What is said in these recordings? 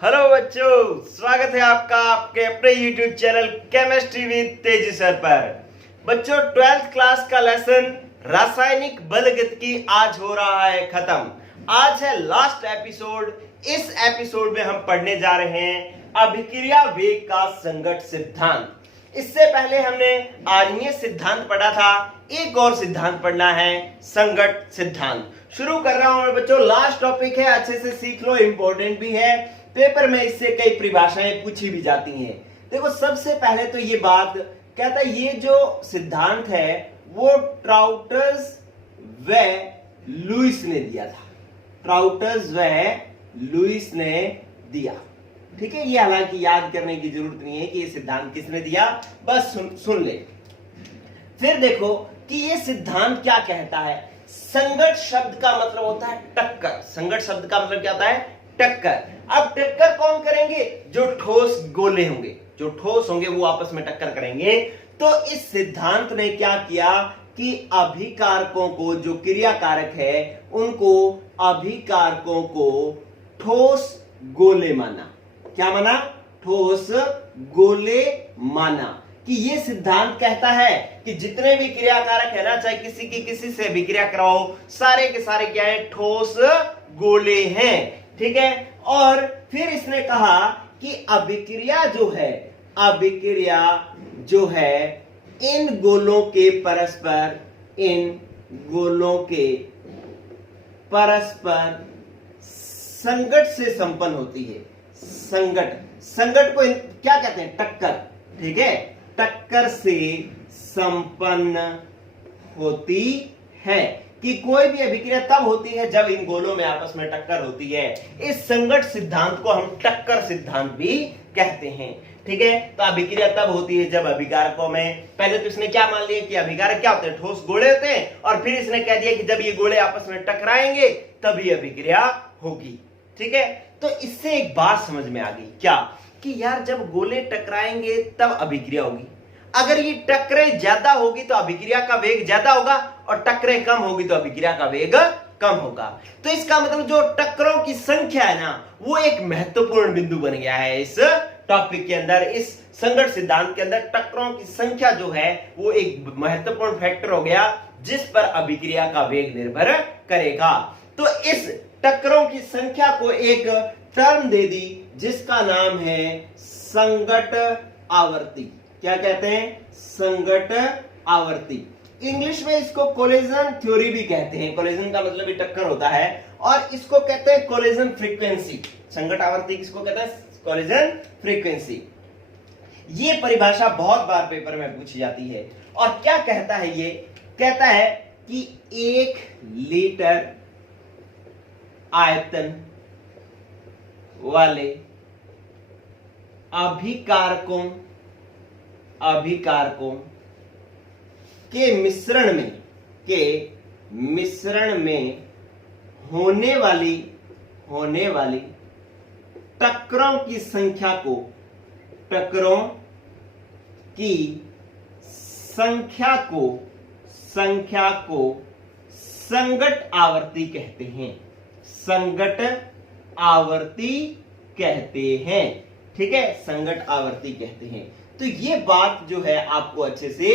Hello बच्चों, स्वागत है आपका आपके अपने YouTube चैनल केमिस्ट्री विद तेजी सर पर। बच्चों, 12th क्लास का लेसन रासायनिक बलगतिकी आज हो रहा है खत्म। आज है लास्ट एपिसोड। इस एपिसोड में हम पढ़ने जा रहे हैं अभिक्रिया वेग का संगत सिद्धांत। इससे पहले हमने आणीय सिद्धांत पढ़ा था, एक और सिद्धांत पढ़ना है, संगत सिद्धांत। शुरू कर रहा हूं बच्चों, लास्ट टॉपिक है, अच्छे से सीख लो, इंपॉर्टेंट भी है। पेपर में इससे कई परिभाषाएं पूछी भी जाती हैं। देखो, सबसे पहले तो ये बात कहता है, ये जो सिद्धांत है वो ट्राउटर्स व लुईस ने दिया था। ट्राउटर्स व लुईस ने दिया, ठीक है। ये हालांकि याद करने की जरूरत नहीं है कि ये सिद्धांत किसने दिया, बस सुन ले। फिर देखो कि ये सिद्धांत क्या कहता है। संगत शब्द का मतलब होता है टक्कर। संगत शब्द का मतलब क्या होता है? टक्कर। अब टक्कर कौन करेंगे? जो ठोस गोले होंगे, जो ठोस होंगे वो आपस में टक्कर करेंगे। तो इस सिद्धांत ने क्या किया कि अभिकारकों को, जो क्रियाकारक है, उनको अभिकारकों को ठोस गोले माना। क्या माना? ठोस गोले माना। कि ये सिद्धांत कहता है कि जितने भी क्रियाकारक है ना, चाहे किसी से अभिक्रिया कराओ, सारे के सारे क्या है? ठोस गोले हैं, ठीक है। और फिर इसने कहा कि अभिक्रिया जो है इन गोलों के परस्पर संगत से संपन्न होती है। संगत को क्या कहते हैं? टक्कर, ठीक है। टक्कर से संपन्न होती है कि कोई भी अभिक्रिया तब होती है जब इन गोलों में आपस में टक्कर होती है। इस संगत सिद्धांत को हम टक्कर सिद्धांत भी कहते हैं, ठीक है। तो अभिक्रिया तब होती है जब अभिकारकों में, पहले तो इसने क्या मान लिया कि अभिकारक क्या होते हैं? ठोस गोले होते हैं। और फिर इसने कह दिया कि जब ये गोले आपस में टकराएंगे तभी अभिक्रिया होगी, ठीक है। तो इससे एक बात समझ में आ गई, क्या? कि यार जब गोले टकराएंगे तब अभिक्रिया होगी। अगर ये टक्करें ज्यादा होगी तो अभिक्रिया का वेग ज्यादा होगा, और टक्करें कम होगी तो अभिक्रिया का वेग कम होगा। तो इसका मतलब जो टक्करों की संख्या है ना, वो एक महत्वपूर्ण बिंदु बन गया है इस टॉपिक के अंदर। इस संगत सिद्धांत के अंदर टक्करों की संख्या जो है वो एक महत्वपूर्ण फैक्टर हो गया, जिस पर अभिक्रिया का वेग निर्भर करेगा। तो इस टक्करों की संख्या को एक टर्म दे दी जिसका नाम है संगत आवर्ती। क्या कहते हैं? संगत आवर्ती। इंग्लिश में इसको कोलिजन थ्योरी भी कहते हैं। कोलिजन का मतलब ही टक्कर होता है, और इसको कहते हैं कोलिजन फ्रीक्वेंसी। संगत आवर्ती किसको कहते हैं? Collision frequency. ये परिभाषा बहुत बार पेपर में पूछी जाती है। और क्या कहता है ये? कहता है कि 1 लीटर आयतन वाले अभिकारकों के मिश्रण में होने वाली टक्करों की संख्या को संगत आवर्ती कहते हैं। संगत आवर्ती कहते हैं, ठीक है। संगत आवर्ती कहते हैं। तो ये बात जो है आपको अच्छे से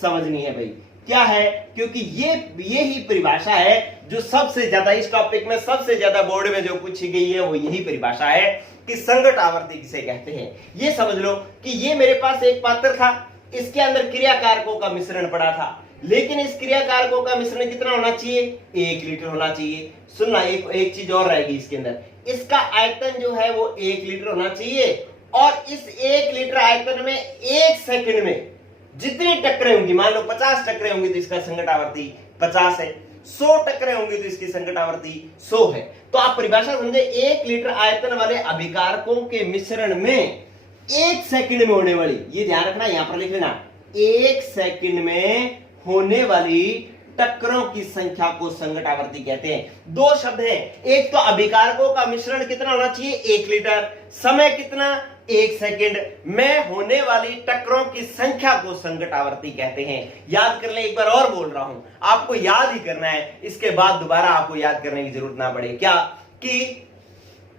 समझनी है भाई। क्या है? क्योंकि ये ही परिभाषा है जो सबसे ज्यादा इस टॉपिक में, सबसे ज्यादा बोर्ड में जो पूछी गई है वो यही परिभाषा है कि संगत आवर्ती किसे कहते हैं। ये समझ लो कि ये मेरे पास एक पात्र था, इसके अंदर क्रियाकारकों का मिश्रण पड़ा था, लेकिन इस क्रियाकारकों का मिश्रण कितना होना चाहिए? 1 लीटर होना चाहिए। सुनना, एक चीज और रहेगी इसके अंदर, इसका आयतन जो है वो 1 लीटर होना चाहिए। और इस 1 लीटर आयतन में 1 सेकंड में जितनी टक्करें होंगी, मान लो 50 टक्करें होंगी तो इसका संगत आवर्ती 50 है। 100 टक्करें होंगी तो इसकी संगत आवर्ती 100 है। तो आप परिभाषा समझे, 1 लीटर आयतन वाले अभिकारकों के मिश्रण में 1 सेकंड में होने वाली, ये ध्यान रखना, यहां पर लिख लेना, 1 सेकंड में होने वाली टक्करों की संख्या को संगत आवर्ती कहते हैं। 2 शब्द हैं, एक तो अभिकारकों का मिश्रण कितना होना चाहिए? 1 लीटर, समय कितना? 1 सेकंड में होने वाली टक्करों की संख्या को संगत आवर्ती कहते हैं। याद कर ले, एक बार और बोल रहा हूं, आपको याद ही करना है, इसके बाद दोबारा आपको याद करने की जरूरत ना पड़े। क्या? कि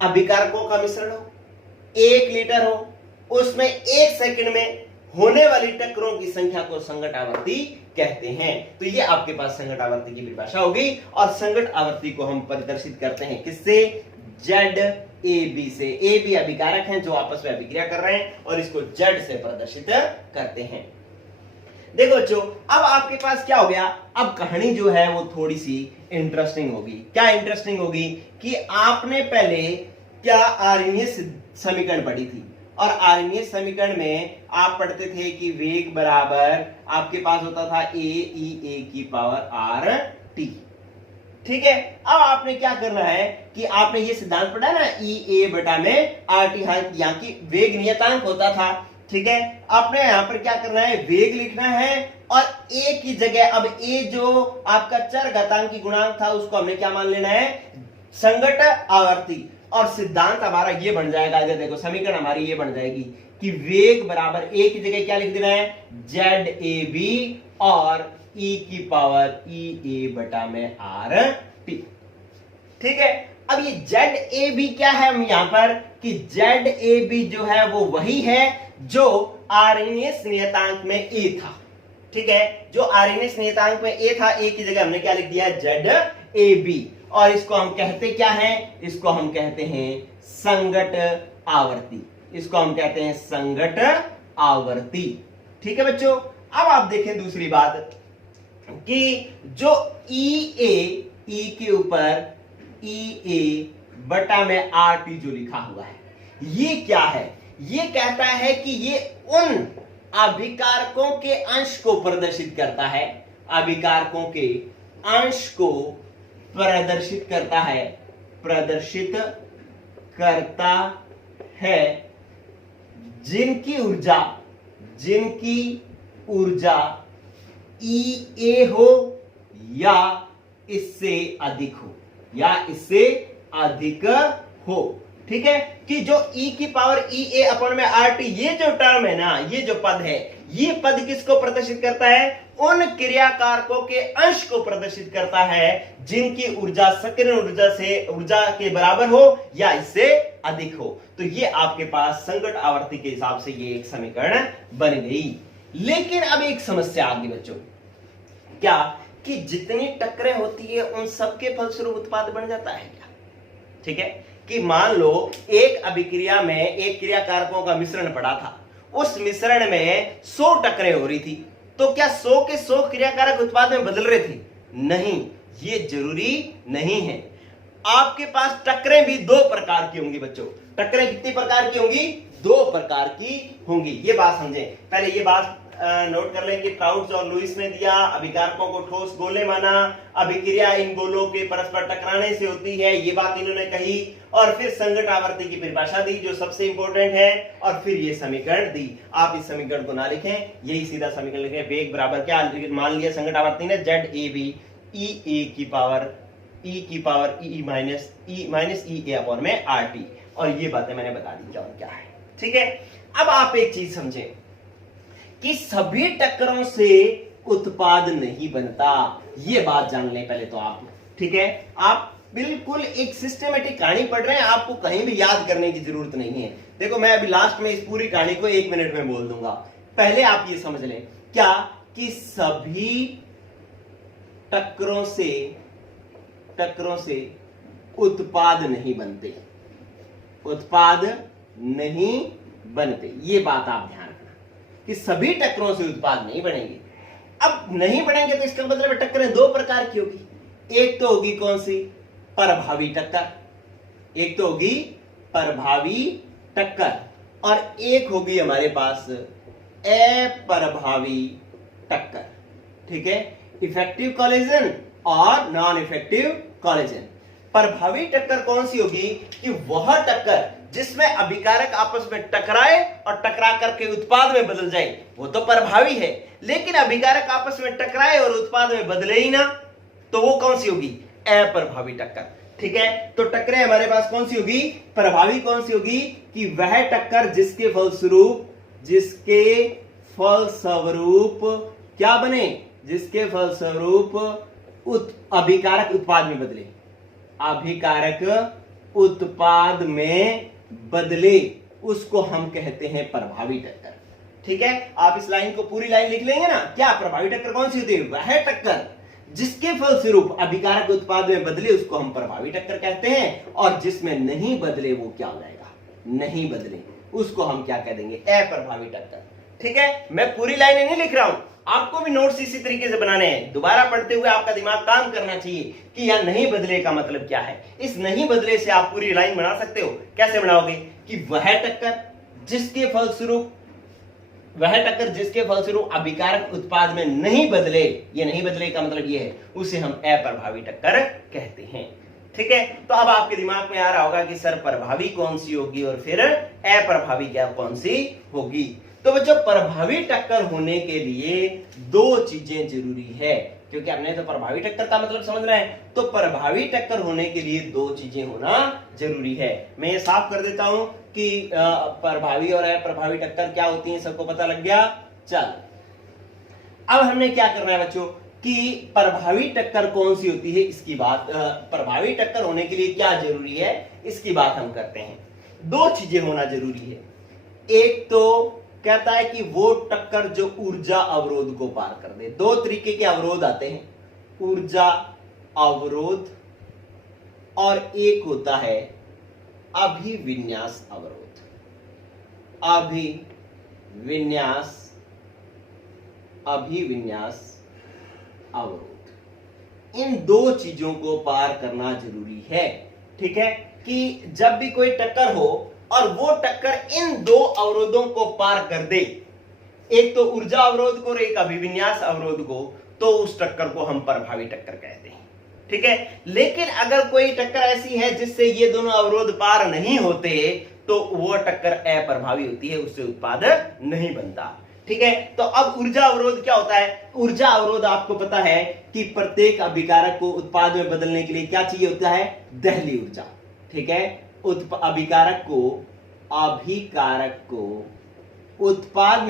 अभिकारकों का मिश्रण हो, 1 लीटर हो, उसमें 1 सेकंड में होने वाली टक्करों की संख्या को संगत आवर्ती कहते हैं। तो ये आपके पास संगत आवर्ती की परिभाषा होगी और संगत आवर्ती को हम प्रदर्शित करते हैं किससे? जेड ए बी से। ए बी अभिकारक हैं जो आपस में अभिक्रिया कर रहे हैं और इसको जेड से प्रदर्शित करते हैं। देखो बच्चों, अब आपके पास क्या हो गया? अब कहानी जो है वो थोड़ी सी इंटरेस्टिंग होगी। क्या इंटरेस्टिंग होगी कि आपने पहले क्या आर्यनीय समीकरण पढ़ी थी और आर्यनीय समीकरण में आप पढ़ते थे कि वेग बराबर आपके पास होता था ए ई ए की पावर आर टी। ठीक है, अब आपने क्या करना है कि आपने ये सिद्धांत पढ़ा ना, ई ए बटा में आर टी, यहाँ की वेग नियतांक होता था। ठीक है, आपने यहां पर क्या करना है? वेग लिखना है और ए की जगह अब ए जो आपका चर घातांकी गुणांक था उसको हमने क्या मान लेना है? संगत आवर्ती। और सिद्धांत हमारा ये बन जाएगा, इधर देखो समीकरण हमारी ये बन जाएगी कि वेग बराबर ए की जगह क्या लिख देना है? जेड ए बी और ई की पावर ई ए बटा में आर टी। ठीक है, अब ये जेड ए बी क्या है? हम यहां पर कि जेड ए बी जो है वो वही है जो आर्यनीय नियतांक में ए था। ठीक है, जो आर्यनीय नियतांक में ए था, ए की जगह हमने क्या लिख दिया? Z A B. और इसको हम कहते क्या हैं? इसको हम कहते हैं संगत आवर्ती। इसको हम कहते हैं संगत आवर्ती। ठीक है बच्चों, अब आप देखें दूसरी बात कि जो ई के ऊपर ई ए बटा में आर टी जो लिखा हुआ है, ये क्या है? ये कहता है कि ये उन अभिकारकों के अंश को प्रदर्शित करता है, अभिकारकों के अंश को प्रदर्शित करता है, प्रदर्शित करता है जिनकी ऊर्जा ई ए हो या इससे अधिक हो, या इससे अधिक हो। ठीक है, कि जो e की पावर ई ए अपॉन में आर टी, ये जो टर्म है ना, ये जो पद है, ये पद किसको प्रदर्शित करता है? उन क्रियाकारकों के अंश को प्रदर्शित करता है जिनकी ऊर्जा सक्रिय ऊर्जा के बराबर हो या इससे अधिक हो। तो ये आपके पास संगत आवर्ती के हिसाब से ये एक समीकरण बन गई। लेकिन अब एक समस्या आ गई बच्चों, क्या कि जितनी टक्करें होती है उन सबके फलस्वरूप उत्पाद बन जाता है क्या? ठीक है, कि मान लो एक अभिक्रिया में एक क्रियाकारकों का मिश्रण पड़ा था, उस मिश्रण में 100 टक्करें हो रही थी, तो क्या 100 के 100 क्रियाकारक उत्पाद में बदल रहे थे? नहीं, ये जरूरी नहीं है। आपके पास टक्करें भी 2 प्रकार की होंगी बच्चों। टक्करें कितनी प्रकार की होंगी? 2 प्रकार की होंगी। ये बात समझें, पहले ये बात नोट कर लें कि ट्राउट्स और लुईस ने दिया, अभिकारकों को ठोस गोले माना, अभिक्रिया इन गोलों के परस्पर टकराने से होती है, ये बात इन्होंने कही। और फिर संगत आवर्ती की परिभाषा दी जो सबसे इंपॉर्टेंट है, और फिर ये समीकरण दी। आप इस समीकरण को ना लिखें, यही सीधा समीकरण लिखें। वेग बराबर क्या मान लिया संगत आवर्ती ने? जेड ए बी ई ए की पावर ई माइनस ई ए अपॉन में आर टी। और ये बातें मैंने बता दी क्या है। ठीक है, अब आप एक चीज समझें कि सभी टक्करों से उत्पाद नहीं बनता, ये बात जान लें पहले तो आप। ठीक है, आप बिल्कुल एक सिस्टमेटिक कहानी पढ़ रहे हैं, आपको कहीं भी याद करने की जरूरत नहीं है। देखो, मैं अभी लास्ट में इस पूरी कहानी को 1 मिनट में बोल दूंगा। पहले आप ये समझ लें क्या कि सभी टक्करों से उत्पाद नहीं बनते, उत्पाद नहीं बनते। ये बात आप ध्यान रखना कि सभी टक्करों से उत्पाद नहीं बनेंगे। अब नहीं बनेंगे तो इसका मतलब टक्करें 2 प्रकार की होगी। एक तो होगी कौन सी? प्रभावी टक्कर। एक तो होगी प्रभावी टक्कर और एक होगी हमारे पास अप्रभावी टक्कर। ठीक है, इफेक्टिव कोलिजन और नॉन इफेक्टिव कोलिजन। प्रभावी टक्कर कौन सी होगी? कि वह टक्कर जिसमें अभिकारक आपस में टकराए और टकरा करके उत्पाद में बदल जाए, वो तो प्रभावी है। लेकिन अभिकारक आपस में टकराए और उत्पाद में बदले ही ना, तो वो कौन सी होगी? अप्रभावी टक्कर। ठीक है, तो टक्करें हमारे पास कौन सी होगी? प्रभावी कौन सी होगी? कि वह टक्कर जिसके फलस्वरूप क्या बने? जिसके फलस्वरूप अभिकारक उत्पाद में बदले, अभिकारक उत्पाद में बदले। उसको हम कहते हैं प्रभावी टक्कर। ठीक है, आप इस लाइन को पूरी लाइन लिख लेंगे ना। क्या प्रभावी टक्कर कौन सी होती है? वह टक्कर जिसके फलस्वरूप अभिकारक उत्पाद में बदले उसको हम प्रभावी टक्कर कहते हैं, और जिसमें नहीं बदले वो क्या हो जाएगा? नहीं बदले, उसको हम क्या कह देंगे? अप्रभावी टक्कर। ठीक है, मैं पूरी लाइन नहीं लिख रहा हूं, आपको भी नोट्स इसी तरीके से बनाने हैं। दोबारा पढ़ते हुए आपका दिमाग काम करना चाहिए कि यह नहीं बदले का मतलब क्या है। इस नहीं बदले से आप पूरी लाइन बना सकते हो। कैसे बनाओगे? कि वह टक्कर जिसके फलस्वरूप अभिकारक उत्पाद में नहीं बदले, ये नहीं बदले का मतलब ये है, उसे हम अप्रभावी टक्कर कहते हैं। ठीक है, तो अब आपके दिमाग में आ रहा होगा कि सर प्रभावी कौन सी होगी और फिर अप्रभावी क्या कौन सी होगी। तो बच्चों, प्रभावी टक्कर होने के लिए दो चीजें जरूरी है, क्योंकि हमने तो प्रभावी टक्कर का मतलब समझना है। तो प्रभावी टक्कर होने के लिए दो चीजें होना जरूरी है। मैं ये साफ कर देता हूं कि प्रभावी और अप्रभावी टक्कर क्या होती है, सबको पता लग गया। चल, अब हमने क्या करना है बच्चों कि प्रभावी टक्कर कौन सी होती है इसकी बात, प्रभावी टक्कर होने के लिए क्या जरूरी है इसकी बात हम करते हैं। दो चीजें होना जरूरी है। एक तो कहता है कि वो टक्कर जो ऊर्जा अवरोध को पार कर दे। दो तरीके के अवरोध आते हैं, ऊर्जा अवरोध और एक होता है अभिविन्यास अवरोध। अभिविन्यास अवरोध, इन दो चीजों को पार करना जरूरी है। ठीक है, कि जब भी कोई टक्कर हो और वो टक्कर इन दो अवरोधों को पार कर दे, एक तो ऊर्जा अवरोध को और एक अभिविन्यास अवरोध को, तो उस टक्कर को हम प्रभावी टक्कर कहते हैं। ठीक है, लेकिन अगर कोई टक्कर ऐसी है जिससे ये दोनों अवरोध पार नहीं होते, तो वो टक्कर अप्रभावी होती है, उससे उत्पाद नहीं बनता। ठीक है, तो अब ऊर्जा अवरोध क्या होता है? ऊर्जा अवरोध आपको पता है कि प्रत्येक अभिकारक को उत्पाद में बदलने के लिए क्या चाहिए होता है? दहली ऊर्जा। ठीक है, अभिकारक को उत्पाद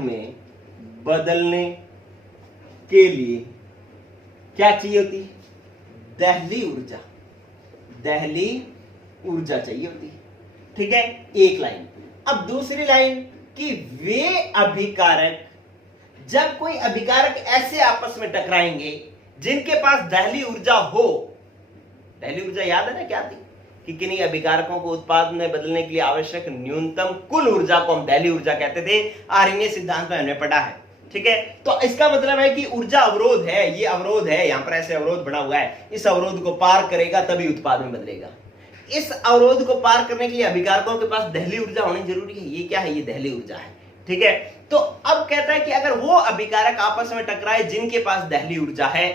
में बदलने के लिए क्या चाहिए होती है? दहली ऊर्जा चाहिए होती है। ठीक है, एक लाइन। अब दूसरी लाइन कि वे अभिकारक, जब कोई अभिकारक ऐसे आपस में टकराएंगे जिनके पास दहली ऊर्जा हो, दहली ऊर्जा याद है ना क्या थी? कि किन्हीं अभिकारकों को उत्पाद में बदलने के लिए आवश्यक न्यूनतम कुल ऊर्जा को हम दहली ऊर्जा कहते थे। आर्यन सिद्धांत में हमने पढ़ा है। ठीक है, तो इसका मतलब है कि ऊर्जा अवरोध है, ये अवरोध है, यहां पर ऐसे अवरोध बना हुआ है, इस अवरोध को पार करेगा तभी उत्पाद में बदलेगा। इस अवरोध को पार करने के लिए अभिकारकों के पास दहली ऊर्जा होनी जरूरी है। ये क्या है? ये दहली ऊर्जा है। ठीक है, तो अब कहता है कि अगर वो अभिकारक आपस में टकराए जिनके पास दहली ऊर्जा है,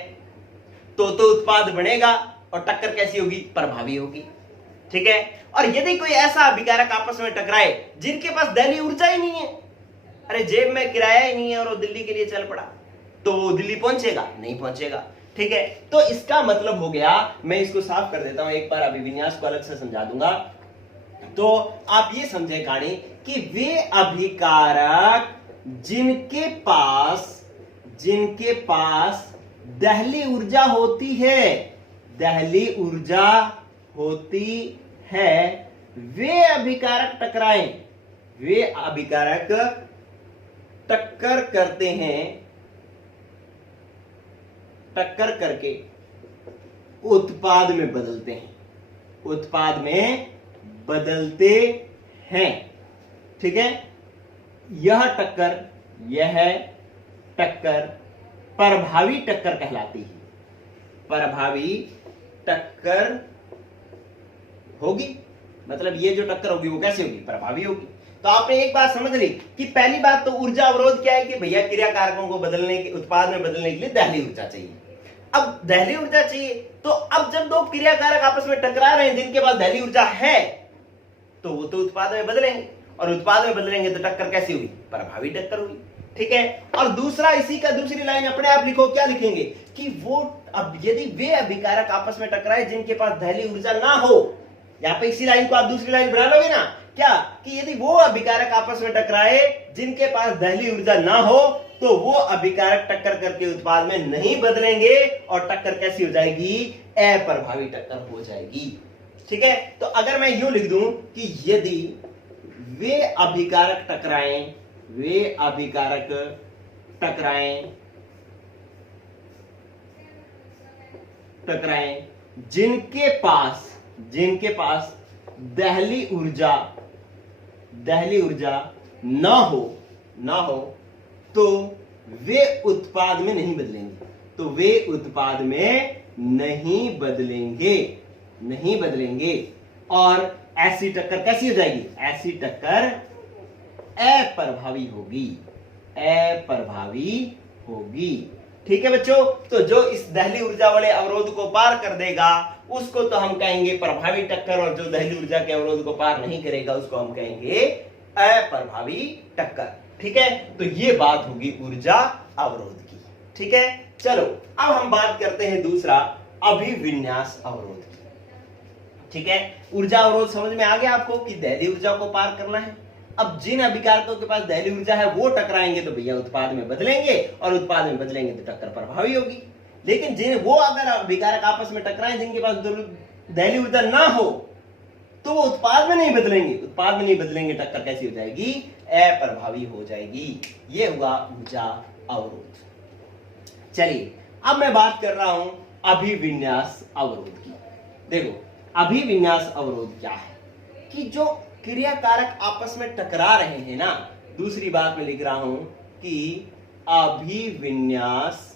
तो उत्पाद बनेगा, और टक्कर कैसी होगी? प्रभावी होगी। ठीक है, और यदि कोई ऐसा अभिकारक आपस में टकराए जिनके पास दहली ऊर्जा ही नहीं है, अरे जेब में किराया ही नहीं है और वो दिल्ली के लिए चल पड़ा, तो वो दिल्ली पहुंचेगा? नहीं पहुंचेगा। ठीक है, तो इसका मतलब हो गया, मैं इसको साफ कर देता हूं, एक बार अभिविन्यास को अलग से समझा दूंगा। तो आप ये समझे कहानी कि वे अभिकारक जिनके पास दहली ऊर्जा होती है, वे अभिकारक टकराएं, वे अभिकारक टक्कर करते हैं, टक्कर करके उत्पाद में बदलते हैं। ठीक है, यह टक्कर प्रभावी टक्कर कहलाती है। प्रभावी टक्कर होगी, मतलब ये जो टक्कर होगी वो कैसे होगी? प्रभावी होगी। तो आपने एक बात समझ ली कि पहली बात तो ऊर्जा अवरोध क्या है कि भैया क्रिया कारकों को उत्पाद में बदलने के लिए दहली ऊर्जा चाहिए। अब दहली ऊर्जा चाहिए, तो अब जब दो क्रिया कारक आपस में टकरा रहे हैं जिनके पास दहली ऊर्जा है, तो वो तो उत्पाद में बदलेंगे, और उत्पाद में बदलेंगे तो टक्कर कैसी हुई? प्रभावी टक्कर हुई। ठीक है, और दूसरा इसी का दूसरी लाइन अपने आप लिखो। क्या लिखेंगे? कि वो अब यदि वे अभिकारक आपस में टकराए जिनके पास दहली ऊर्जा ना हो, यहां पे इसी लाइन को आप दूसरी लाइन बना लोगे ना, क्या कि यदि वो अभिकारक आपस में टकराए जिनके पास दहली ऊर्जा ना हो, तो वो अभिकारक टक्कर करके उत्पाद में नहीं बदलेंगे और टक्कर कैसी हो जाएगी? अप्रभावी टक्कर हो जाएगी। ठीक है, तो अगर मैं यूं लिख दूं कि यदि वे अभिकारक टकराएं, वे अभिकारक टकराएं जिनके पास दहली ऊर्जा ना हो तो वे उत्पाद में नहीं बदलेंगे, और ऐसी टक्कर कैसी हो जाएगी? ऐसी टक्कर अप्रभावी होगी। ठीक है बच्चों, तो जो इस दहली ऊर्जा वाले अवरोध को पार कर देगा उसको तो हम कहेंगे प्रभावी टक्कर, और जो दहली ऊर्जा के अवरोध को पार नहीं करेगा उसको हम कहेंगे अप्रभावी टक्कर। ठीक है, तो ये बात होगी ऊर्जा अवरोध की। ठीक है, चलो अब हम बात करते हैं दूसरा अभिविन्यास अवरोध की। ठीक है, ऊर्जा अवरोध समझ में आ गया आपको कि दहली ऊर्जा को पार करना है। अब जिन अभिकारकों के पास दहली ऊर्जा है वो टकराएंगे तो भैया उत्पाद में बदलेंगे, और उत्पाद में बदलेंगे तो टक्कर प्रभावी होगी। लेकिन अगर अभिकारक आपस में टकराएं जिनके पास दहली ऊर्जा ना हो तो वो उत्पाद में नहीं बदलेंगे, टक्कर कैसी हो जाएगी? अप्रभावी हो जाएगी। ये हुआ ऊर्जा अवरोध। चलिए अब मैं बात कर रहा हूं अभिविन्यास अवरोध की। देखो अभिविन्यास अवरोध क्या है कि जो क्रियाकारक आपस में टकरा रहे हैं ना, दूसरी बात में लिख रहा हूं कि अभिविन्यास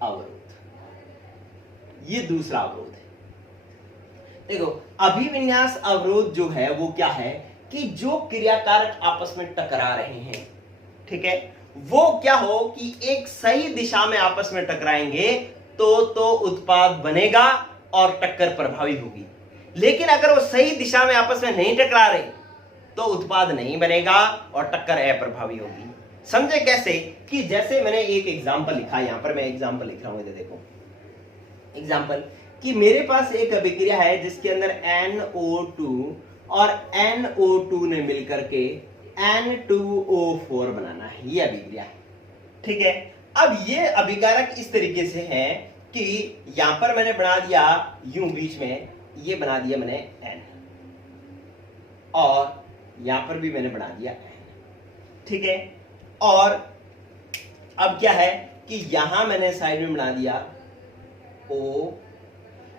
अवरोध, ये दूसरा अवरोध है। देखो अभिविन्यास अवरोध जो है वो क्या है कि जो क्रियाकारक आपस में टकरा रहे हैं, ठीक है, वो क्या हो कि एक सही दिशा में आपस में टकराएंगे तो उत्पाद बनेगा और टक्कर प्रभावी होगी। लेकिन अगर वो सही दिशा में आपस में नहीं टकरा रहे तो उत्पाद नहीं बनेगा और टक्कर अप्रभावी होगी। समझे कैसे? कि जैसे मैंने एक एग्जांपल लिखा, यहां पर मैं एग्जांपल लिख रहा हूं, इधर देखो एग्जांपल कि मेरे पास एक अभिक्रिया है जिसके अंदर NO2 और NO2 ने मिलकर के N2O4 बनाना है, ये अभिक्रिया है। ठीक है, अब ये अभिकारक इस तरीके से है कि यहां पर मैंने बना दिया यूं बीच में, ये बना दिया मैंने N, और यहां पर भी मैंने बना दिया N। ठीक है, और अब क्या है कि यहां मैंने साइड में बना दिया O,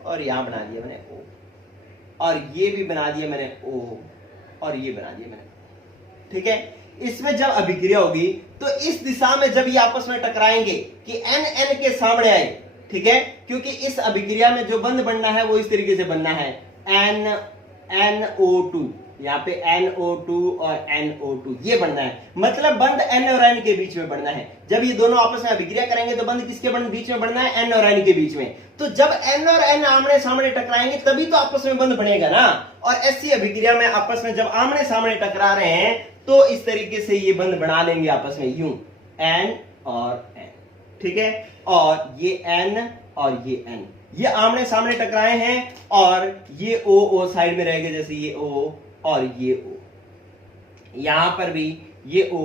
और यहां बना दिया मैंने O, और ये भी बना दिया मैंने O, और ये बना दिया मैंने O। ठीक है, इसमें जब अभिक्रिया होगी तो इस दिशा में जब ये आपस में टकराएंगे कि N के सामने आए, ठीक है, क्योंकि इस अभिक्रिया में जो बंध बनना है वो इस तरीके से बनना है NO2, यहाँ पे NO2 और NO2 ये बनना है, मतलब बंध N और N के बीच में बनना है। जब ये दोनों आपस में अभिक्रिया करेंगे तो बंध किसके बीच में बनना है? N और N के बीच में। तो जब N और N आमने सामने टकराएंगे तभी तो आपस में बंध बनेगा ना। और ऐसी अभिक्रिया में आपस में जब आमने सामने टकरा रहे हैं तो इस तरीके से ये बंध बना लेंगे आपस में यूं N और N। ठीक है, और ये N और ये N, ये आमने सामने टकराए हैं, और ये O साइड में रहेगा, जैसे ये O और ये O, यहां पर भी ये O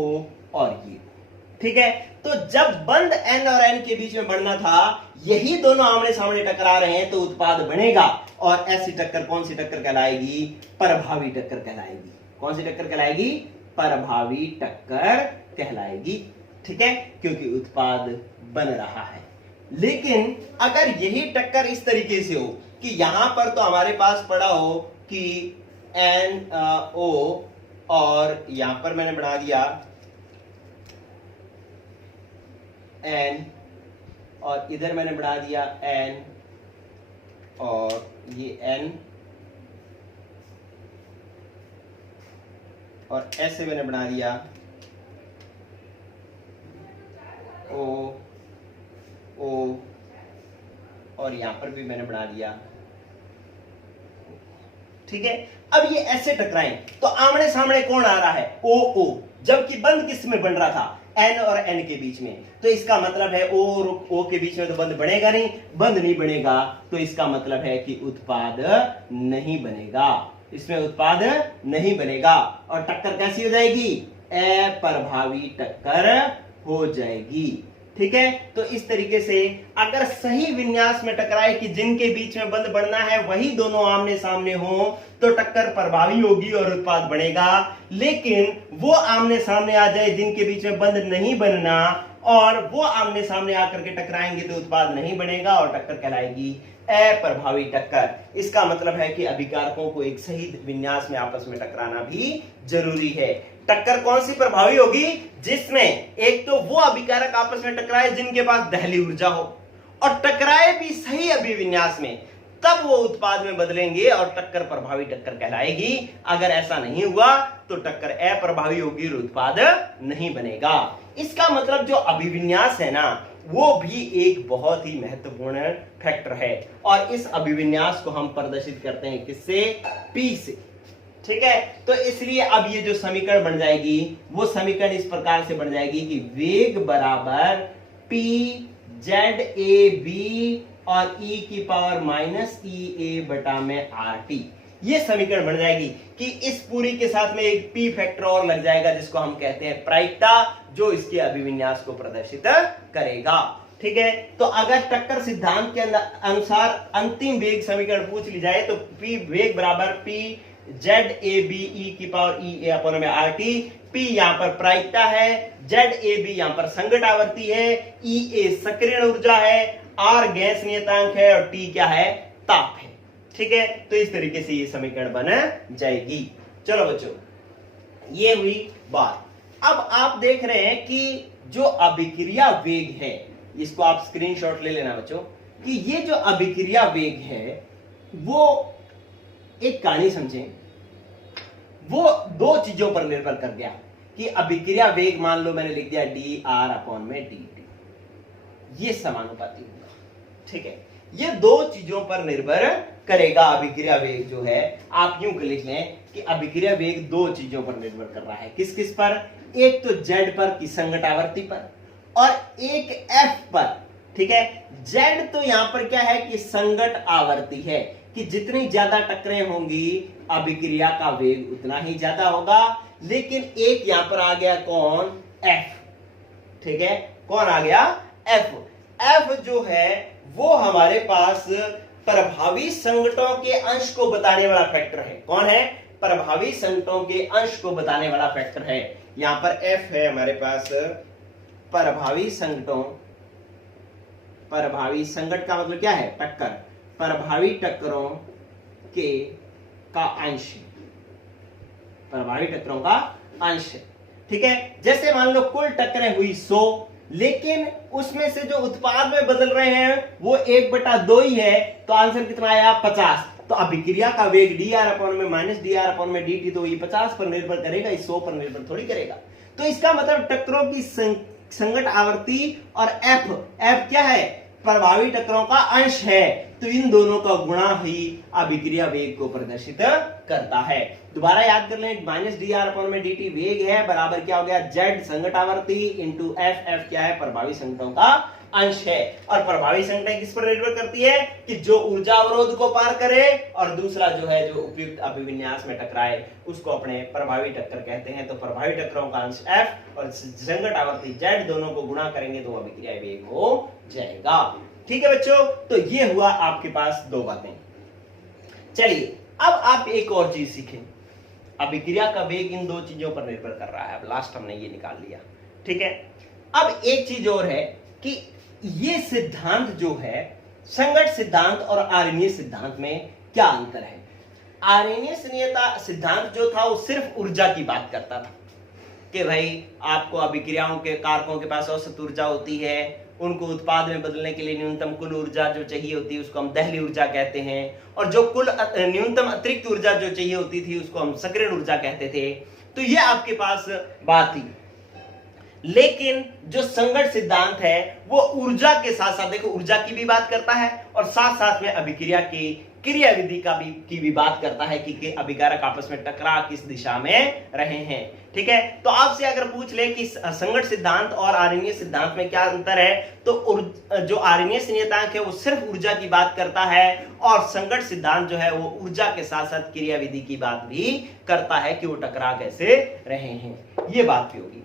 और ये O। ठीक है, तो जब बंध N और N के बीच में बढ़ना था, यही दोनों आमने सामने टकरा रहे हैं तो उत्पाद बनेगा, और ऐसी टक्कर कौन सी टक्कर कहलाएगी? प्रभावी टक्कर कहलाएगी। कौन सी टक्कर कहलाएगी? प्रभावी टक्कर कहलाएगी। ठीक है, क्योंकि उत्पाद बन रहा है। लेकिन अगर यही टक्कर इस तरीके से हो कि यहां पर तो हमारे पास पड़ा हो कि NO, और यहां पर मैंने बना दिया N, और इधर मैंने बना दिया N, और ये N, और ऐसे मैंने बना दिया O, और यहां पर भी मैंने बना दिया। ठीक है, अब ये ऐसे टकराएं तो आमने सामने कौन आ रहा है? O, जबकि बंध किस में बन रहा था? N और N के बीच में। तो इसका मतलब है O और O के बीच में तो बंध बनेगा नहीं, बंध नहीं बनेगा तो इसका मतलब है कि उत्पाद नहीं बनेगा, इसमें उत्पाद नहीं बनेगा, और टक्कर कैसी हो जाएगी? अप्रभावी टक्कर हो जाएगी। ठीक है। तो इस तरीके से अगर सही विन्यास में टकराए कि जिनके बीच में बंध बढ़ना है वही दोनों आमने सामने हो तो टक्कर प्रभावी होगी और उत्पाद बढ़ेगा। लेकिन वो आमने सामने आ जाए जिनके बीच में बंध नहीं बनना और वो आमने सामने आकर के टकराएंगे तो उत्पाद नहीं बनेगा और टक्कर कहलाएगी अप्रभावी टक्कर। इसका मतलब है कि अभिकारकों को एक सही विन्यास में आपस में टकराना भी जरूरी है। टक्कर कौन सी प्रभावी होगी? जिसमें एक तो वो अभिकारक आपस में टकराए जिनके पास दहली ऊर्जा हो और टकराए भी सही अभिविन्यास में, तब वो उत्पाद में बदलेंगे और टक्कर प्रभावी टक्कर कहलाएगी। अगर ऐसा नहीं हुआ तो टक्कर अप्रभावी होगी और उत्पाद नहीं बनेगा। इसका मतलब जो अभिविन्यास है ना वो भी एक बहुत ही महत्वपूर्ण फैक्टर है और इस अभिविन्यास को हम प्रदर्शित करते हैं किससे? P से। ठीक है, तो इसलिए अब ये जो समीकरण बन जाएगी वो समीकरण इस प्रकार से बन जाएगी कि वेग बराबर P ZAB और e की पावर माइनस EA बटा में RT। ये समीकरण बन जाएगी कि इस पूरी के साथ में एक P फैक्टर और लग जाएगा जिसको हम कहते हैं प्रायिकता, जो इसके अभिविन्यास को प्रदर्शित करेगा। ठीक है, तो अगर टक्कर सिद्धांत के अनुसार अंतिम वेग समीकरण पूछ ली जाए तो P वेग बराबर P ZAB e की पावर EA अपॉन में RT। P यहां पर प्रायिकता है, ZAB यहां पर संघट आवर्ती है, EA सक्रिय ऊर्जा है, R गैस नियतांक है और T क्या है? ताप है। ठीक है, तो इस तरीके से ये समीकरण बन जाएगी। चलो बच्चों, ये हुई बात। अब आप देख रहे हैं कि जो अभिक्रिया वेग है, इसको आप स्क्रीनशॉट ले लेना बच्चों, कि ये जो अभिक्रिया वेग है वो एक कहानी समझें, वो दो चीजों पर निर्भर कर गया कि अभिक्रिया वेग मान लो मैंने लिख दिया dr अपॉन में dt, ये समानुपाती होगा। ठीक है, ये दो चीजों पर निर्भर करेगा। अभिक्रिया वेग जो है आप यूं लिख लें कि अभिक्रिया वेग दो चीजों पर निर्भर कर रहा है। किस किस पर? एक तो Z पर की संघट आवर्ती पर और एक F पर। ठीक है, Z तो यहां पर क्या है कि संघट आवर्ती है कि जितनी ज्यादा टक्करें होंगी अभिक्रिया का वेग उतना ही ज्यादा होगा। लेकिन एक यहां पर आ गया कौन? F। ठीक है, कौन आ गया? F। F जो है वो हमारे पास प्रभावी संघटों के अंश को बताने वाला फैक्टर है। कौन है? प्रभावी संघटों के अंश को बताने वाला फैक्टर है। यहां पर F है हमारे पास प्रभावी संघटों, प्रभावी संघट का मतलब क्या है? टक्कर, प्रभावी टक्करों के का अंश, प्रभावी टक्करों का अंश। ठीक है, जैसे मान लो कुल टक्करें हुई 100, लेकिन उसमें से जो उत्पाद में बदल रहे हैं वो 1/2 ही है, तो आंसर कितना आया? 50। तो अभिक्रिया का वेग dr अपॉन में माइनस dr अपॉन में dt, तो ये 50 पर निर्भर करेगा, इस 100 पर निर्भर थोड़ी करेगा। तो इसका मतलब टक्करों की संघट आवर्ती और f क्या है? प्रभावी टक्करों का अंश है। तो इन दोनों का गुणा ही अभिक्रिया वेग को प्रदर्शित करता है। दोबारा याद कर लें, माइनस dr अपॉन में dt वेग है, बराबर क्या हो गया? Z संघट आवर्ती इंटू f क्या है? प्रभावी संघटों का अंश है। और प्रभावी संघटना किस पर निर्भर करती है? कि जो ऊर्जा अवरोध को पार करे और दूसरा जो है जो उपयुक्त अभिविन्यास में टकराए उसको अपने प्रभावी टक्कर कहते हैं। तो प्रभावी टक्करों का अंश f और संघट आवर्ती Z दोनों को गुणा करेंगे तो अभिक्रिया वेग हो जाएगा। ठीक है बच्चों, तो ये हुआ आपके पास दो बातें। चलिए अब आप एक और चीज सीखें। अभिक्रिया का वेग इन दो चीजों पर निर्भर कर रहा है। अब लास्ट हमने ये निकाल लिया। ठीक है, अब एक चीज और है कि ये सिद्धांत जो है, संघट सिद्धांत और आर्यनीय सिद्धांत में क्या अंतर है? आर्यनीय सिद्धांत जो था वो सिर्फ ऊर्जा की बात करता था कि भाई आपको अभिक्रियाओं के कारकों के पास औसत ऊर्जा होती है, उनको उत्पाद में बदलने के लिए न्यूनतम कुल ऊर्जा जो चाहिए होती है उसको हम दहली ऊर्जा कहते हैं, और जो कुल न्यूनतम अतिरिक्त ऊर्जा जो चाहिए होती थी उसको हम सक्रिय ऊर्जा कहते थे। तो ये आपके पास बात थी। लेकिन जो संघट सिद्धांत है वो ऊर्जा के साथ साथ, देखो ऊर्जा की भी बात करता है और साथ साथ में अभिक्रिया की क्रिया विधि की भी बात करता है कि अभिकारक आपस में टकरा किस दिशा में रहे हैं। ठीक है, तो आपसे अगर पूछ ले कि संघट सिद्धांत और आर्यनीय सिद्धांत में क्या अंतर है, तो जो आर्यनीय नियतांक है वो सिर्फ ऊर्जा की बात करता है और संघट सिद्धांत जो है वो ऊर्जा के साथ साथ क्रिया विधि की बात भी करता है कि वो टकरा कैसे रहे हैं। ये बात भी होगी।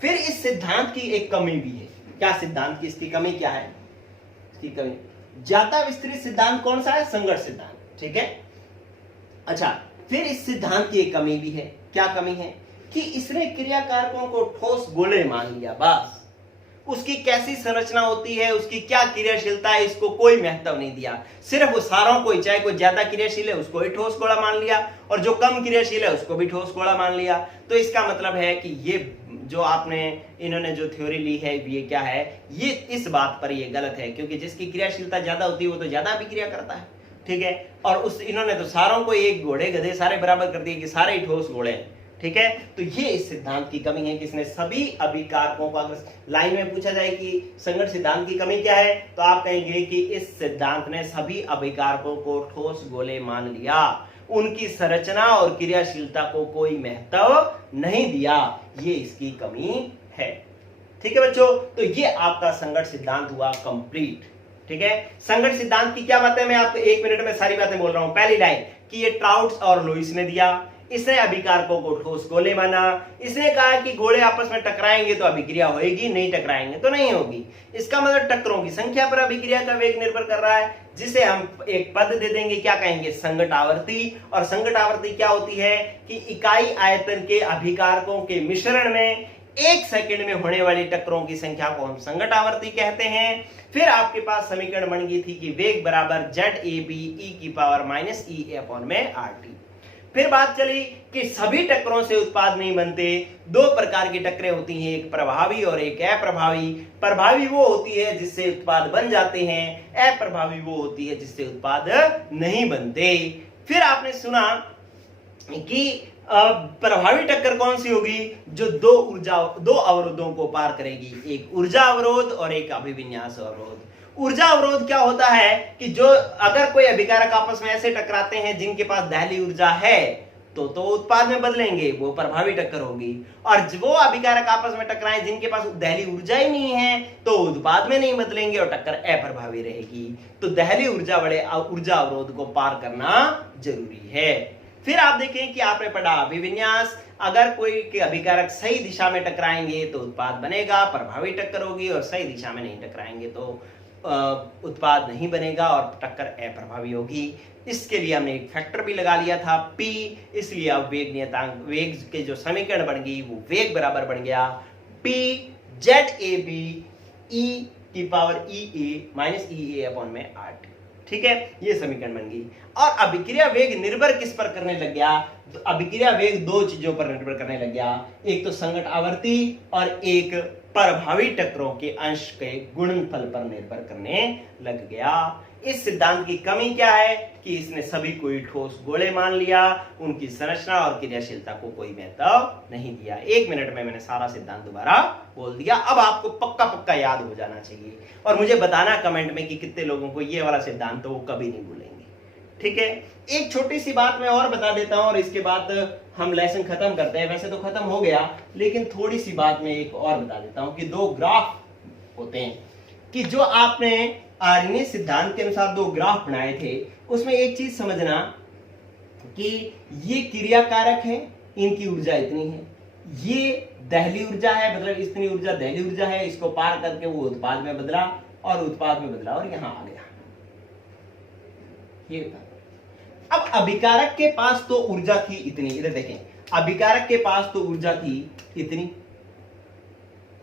फिर इस सिद्धांत की एक कमी भी है। क्या सिद्धांत की इसकी कमी क्या है? इसकी कमी ज्यादा विस्तृत सिद्धांत कौन सा है? संघट्ट सिद्धांत। ठीक है, अच्छा फिर इस सिद्धांत की एक कमी भी है। क्या कमी है? कि इसने क्रिया कारकों को ठोस गोले मान लिया। बस उसकी कैसी संरचना होती है, उसकी क्या क्रियाशीलता है, इसको कोई महत्व नहीं दिया। सिर्फ वो सारों को ही, चाहे कोई ज्यादा क्रियाशील है उसको ही ठोस गोला मान लिया, और जो कम क्रियाशील है उसको भी ठोस गोला मान लिया। तो इसका मतलब है कि ये जो आपने इन्होंने जो थ्योरी ली है ये क्या है, ये इस बात पर ये गलत है, क्योंकि जिसकी क्रियाशीलता ज्यादा होती है वो तो ज्यादा अभिक्रिया करता है। ठीक है, और उस इन्होंने तो सारों को एक घोड़े गधे सारे बराबर कर दिए कि सारे ही ठोस घोड़े हैं। ठीक है, तो ये इस सिद्धांत की कमी है कि इसने सभी अभिकारकों को, अगर लाइन में पूछा जाए कि संघट्ट सिद्धांत की कमी क्या है, तो आप कहेंगे कि इस सिद्धांत ने सभी अभिकारकों को ठोस गोले मान लिया, उनकी संरचना और क्रियाशीलता को कोई महत्व नहीं दिया, ये इसकी कमी है। ठीक है बच्चों, तो ये आपका संघट्ट सिद्धांत हुआ कंप्लीट। ठीक है, संघट्ट सिद्धांत की क्या बात है, मैं आपको 1 मिनट में सारी बातें बोल रहा हूं। पहली लाइन कि ये ट्राउट्स और लुईस ने दिया, इसने अभिकारकों को ठोस गोले माना। इसने कहा कि घोड़े आपस में टकराएंगे तो अभिक्रिया होगी, नहीं टकराएंगे तो नहीं होगी। इसका मतलब टक्करों की संख्या पर अभिक्रिया का वेग निर्भर कर रहा है, जिसे हम एक पद दे देंगे, क्या कहेंगे, संघट्ट आवर्ती। और संघट्ट आवर्ती क्या होती है कि इकाई आयतन के अभिकारकों के मिश्रण में 1 सेकंड में होने वाली टक्करों की संख्या को हम संघट्ट आवर्ती कहते हैं। फिर आपके पास समीकरण बन गई थी कि वेग बराबर ZAB -EA/RT। फिर बात चली कि सभी टक्करों से उत्पाद नहीं बनते, 2 प्रकार की टक्करें होती हैं, एक प्रभावी और एक अप्रभावी। प्रभावी वो होती है जिससे उत्पाद बन जाते हैं, अप्रभावी वो होती है जिससे उत्पाद नहीं बनते। फिर आपने सुना कि प्रभावी टक्कर कौन सी होगी, जो दो अवरोधों को पार करेगी, एक ऊर्जा अवरोध और एक अभिविन्यास अवरोध। ऊर्जा अवरोध क्या होता है कि जो अगर कोई अभिकारक आपस में ऐसे टकराते हैं जिनके पास दहली ऊर्जा है तो उत्पाद में बदलेंगे, वो प्रभावी टक्कर होगी। और वो अभिकारक आपस में टकराएं जिनके पास दहली ऊर्जा ही नहीं है तो उत्पाद में नहीं बदलेंगे और टक्कर अप्रभावी रहेगी। तो दहली ऊर्जा वाले ऊर्जा अवरोध को पार करना जरूरी है। फिर आप देखें कि आपने पढ़ा अभिविन्यास, अगर कोई के अभिकारक सही दिशा में टकराएंगे तो उत्पाद बनेगा, प्रभावी टक्कर होगी, और सही दिशा में नहीं टकराएंगे तो उत्पाद नहीं बनेगा और टक्कर अप्रभावी होगी। इसके लिए हमने एक फैक्टर भी लगा लिया था P, इसलिए अब वेग नियतांक, वेग के जो समीकरण बन गई वो वेग बराबर बन गया P ZAB EA-RT। ठीक है, ये समीकरण बन गई। और अभिक्रिया वेग निर्भर किस पर करने लग गया, तो अभिक्रिया वेग 2 चीजों पर निर्भर करने लग गया, एक तो संघट्ट आवर्ती और एक प्रभावी टक्करों के अंश के गुणनफल पर निर्भर करने लग गया। इस सिद्धांत की कमी क्या है कि इसने सभी को ठोस गोले मान लिया, उनकी संरचना और क्रियाशीलता को कोई महत्व नहीं दिया। 1 मिनट में मैंने सारा सिद्धांत दोबारा बोल दिया। अब आपको पक्का पक्का याद हो जाना चाहिए, और मुझे बताना कमेंट में कि कितने लोगों को ये वाला सिद्धांत तो वो कभी नहीं भूलेंगे। ठीक है, एक छोटी सी बात मैं और बता देता हूं और इसके बाद हम लेसन खत्म करते हैं। वैसे तो खत्म हो गया, लेकिन थोड़ी सी बात मैं एक और बता देता हूं कि 2 ग्राफ होते हैं, कि जो आपने आर्यनिक सिद्धांत के अनुसार 2 ग्राफ बनाए थे, उसमें एक चीज समझना कि ये क्रियाकारक है, इनकी ऊर्जा इतनी है, ये दहली ऊर्जा है, मतलब इतनी ऊर्जा दहली ऊर्जा है, इसको पार करके वो उत्पाद में बदला और उत्पाद में बदला और यहां आ गया। ये अब अभिकारक के पास तो ऊर्जा थी इतनी, इधर देखें, अभिकारक के पास तो ऊर्जा थी इतनी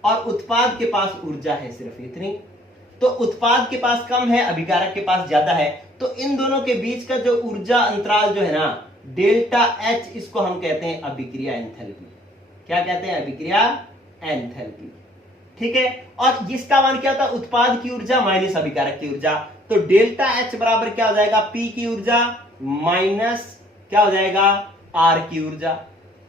और उत्पाद के पास ऊर्जा है सिर्फ इतनी। तो उत्पाद के पास कम है, अभिकारक के पास ज्यादा है, तो इन दोनों के बीच का जो ऊर्जा अंतराल जो है ना, डेल्टा H, इसको हम कहते हैं अभिक्रिया एंथैल्पी। क्या कहते हैं? अभिक्रिया एंथैल्पी। ठीक है, और इसका मान क्या होता है? उत्पाद की ऊर्जा माइनस अभिकारक की ऊर्जा। तो डेल्टा H बराबर क्या हो जाएगा? P की ऊर्जा माइनस क्या हो जाएगा? R की ऊर्जा।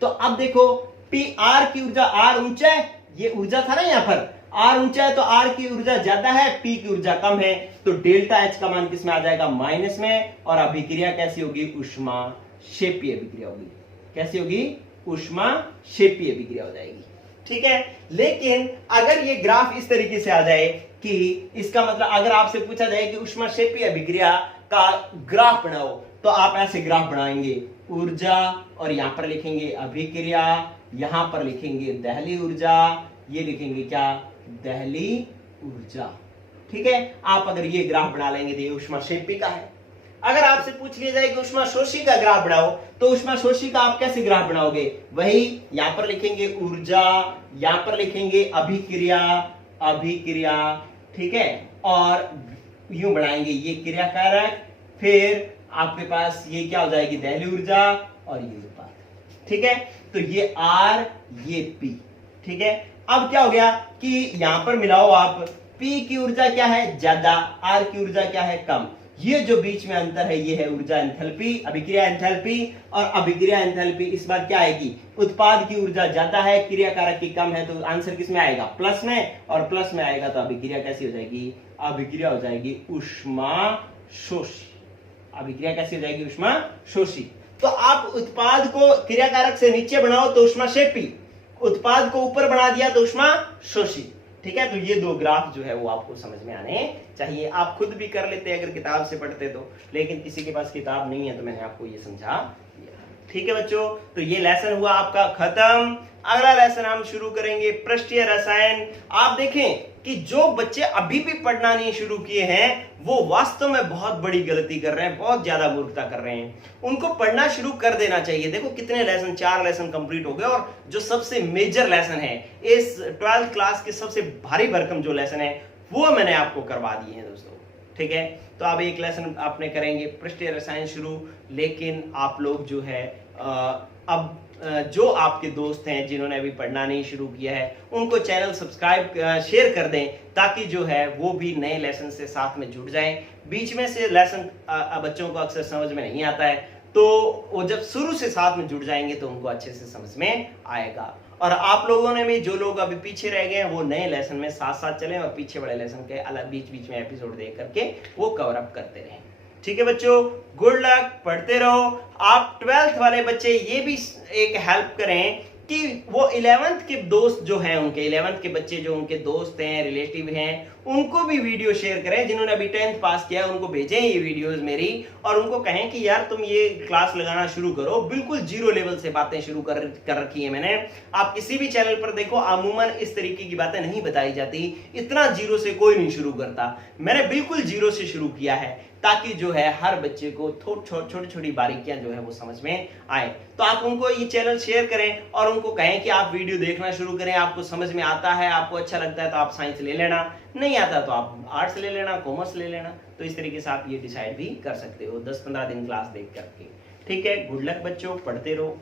तो अब देखो, P R की ऊर्जा, R ऊंचा है, ये ऊर्जा था ना यहाँ पर, R ऊंचा है तो R की ऊर्जा ज्यादा है, P की ऊर्जा कम है, तो डेल्टा H का मान किस में आ जाएगा? माइनस में। और अभिक्रिया कैसी होगी? ऊष्माक्षेपीय अभिक्रिया होगी। कैसी होगी? ऊष्माक्षेपीय अभिक्रिया हो जाएगी। ठीक है, लेकिन अगर ये ग्राफ इस तरीके से आ जाए कि इसका मतलब अगर आपसे पूछा जाए कि ऊष्माक्षेपीय अभिक्रिया का ग्राफ बनाओ, तो आप ऐसे ग्राफ बनाएंगे, ऊर्जा और यहां पर लिखेंगे अभिक्रिया, यहां पर लिखेंगे दहली ऊर्जा, ये लिखेंगे क्या? दहली ऊर्जा। ठीक है, आप अगर ये ग्राफ बना लेंगे तो ये ऊष्माक्षेपी का है। अगर आपसे पूछ लिया जाए कि ऊष्माशोषी का ग्राफ बनाओ, तो ऊष्माशोषी का आप कैसे ग्राफ बनाओगे? वही यहां पर लिखेंगे ऊर्जा, यहां पर लिखेंगे अभिक्रिया, अभिक्रिया, ठीक है, और यूं बनाएंगे ये क्रिया कारक, फिर आपके पास ये क्या हो जाएगी? दहली ऊर्जा और ये उत्पाद। ठीक है, तो ये R, ये P। ठीक है, अब क्या हो गया कि यहां पर मिलाओ आप, P की ऊर्जा क्या है? ज्यादा, R की ऊर्जा क्या है? कम। ये जो बीच में अंतर है ये है ऊर्जा एंथैल्पी, अभिक्रिया एंथैल्पी। और अभिक्रिया एंथैल्पी इस बार क्या आएगी? उत्पाद की ऊर्जा ज्यादा है, क्रिया कारक की कम है, तो आंसर किस में आएगा? प्लस में। और प्लस में आएगा तो अभिक्रिया कैसी हो जाएगी? अभिक्रिया हो जाएगी ऊष्माशोषी। अभिक्रिया कैसी हो जाएगी? ऊष्माशोषी। तो आप उत्पाद को क्रिया कारक से नीचे बनाओ तो ऊष्माक्षेपी, उत्पाद को ऊपर बना दिया तो ऊष्माशोषी। ठीक है, तो ये दो ग्राफ जो है वो आपको समझ में आने चाहिए। आप खुद भी कर लेते अगर किताब से पढ़ते तो, लेकिन किसी के पास किताब नहीं है तो मैंने आपको ये समझा दिया। ठीक है बच्चों, तो ये लेसन हुआ आपका खत्म। अगला लेसन हम शुरू करेंगे पृष्ठीय रसायन। आप देखें कि जो बच्चे अभी भी पढ़ना नहीं शुरू किए हैं वो वास्तव में बहुत बड़ी गलती कर रहे हैं, बहुत ज्यादा मूर्खता कर रहे हैं। उनको पढ़ना शुरू कर देना चाहिए। देखो कितने लेसन, 4 लेसन कंप्लीट हो गए, और जो सबसे मेजर लेसन है इस 12th क्लास के, सबसे भारी भरकम जो लेसन है वो मैंने आपको करवा दिए हैं दोस्तों। ठीक है, तो अब एक लेसन आपने करेंगे पृष्ठीय रसायन शुरू। लेकिन आप लोग जो है अब जो आपके दोस्त हैं जिन्होंने अभी पढ़ना नहीं शुरू किया है उनको चैनल सब्सक्राइब शेयर कर दें, ताकि जो है वो भी नए लेसन से साथ में जुड़ जाएं। बीच में से लेसन बच्चों को अक्सर समझ में नहीं आता है, तो वो जब शुरू से साथ में जुड़ जाएंगे तो उनको अच्छे से समझ में आएगा। और आप लोगों ने भी, जो लोग अभी पीछे रह गए हैं, वो नए लेसन में साथ साथ चलें और पीछे बड़े लेसन के अलग बीच बीच में एपिसोड देख करके वो कवर अप करते रहें। ठीक है बच्चों, गुड लक, पढ़ते रहो। आप 12th वाले बच्चे ये भी एक हेल्प करें कि वो 11th के दोस्त जो हैं, उनके 11th के बच्चे जो उनके दोस्त हैं, रिलेटिव हैं, उनको भी वीडियो शेयर करें। जिन्होंने अभी 10th पास किया है उनको भेजें ये वीडियोस मेरी, और उनको कहें कि यार तुम ये क्लास लगाना शुरू करो। बिल्कुल जीरो लेवल से बातें शुरू कर रखी है मैंने। आप किसी भी चैनल पर देखो अमूमन इस तरीके की बातें नहीं बताई जाती, इतना जीरो से कोई नहीं शुरू करता। मैंने बिल्कुल जीरो से शुरू किया है, ताकि जो है हर बच्चे को छोटी छोटी बारीकियां जो है वो समझ में आए। तो आप उनको ये चैनल शेयर करें और उनको कहें कि आप वीडियो देखना शुरू करें। आपको समझ में आता है, आपको अच्छा लगता है तो आप साइंस ले लेना, नहीं आता तो आप आर्ट्स ले लेना, कॉमर्स ले लेना। तो इस तरीके से आप ये डिसाइड भी कर सकते हो 10-15 दिन क्लास देख करके। ठीक है, गुड लक बच्चों, पढ़ते रहो।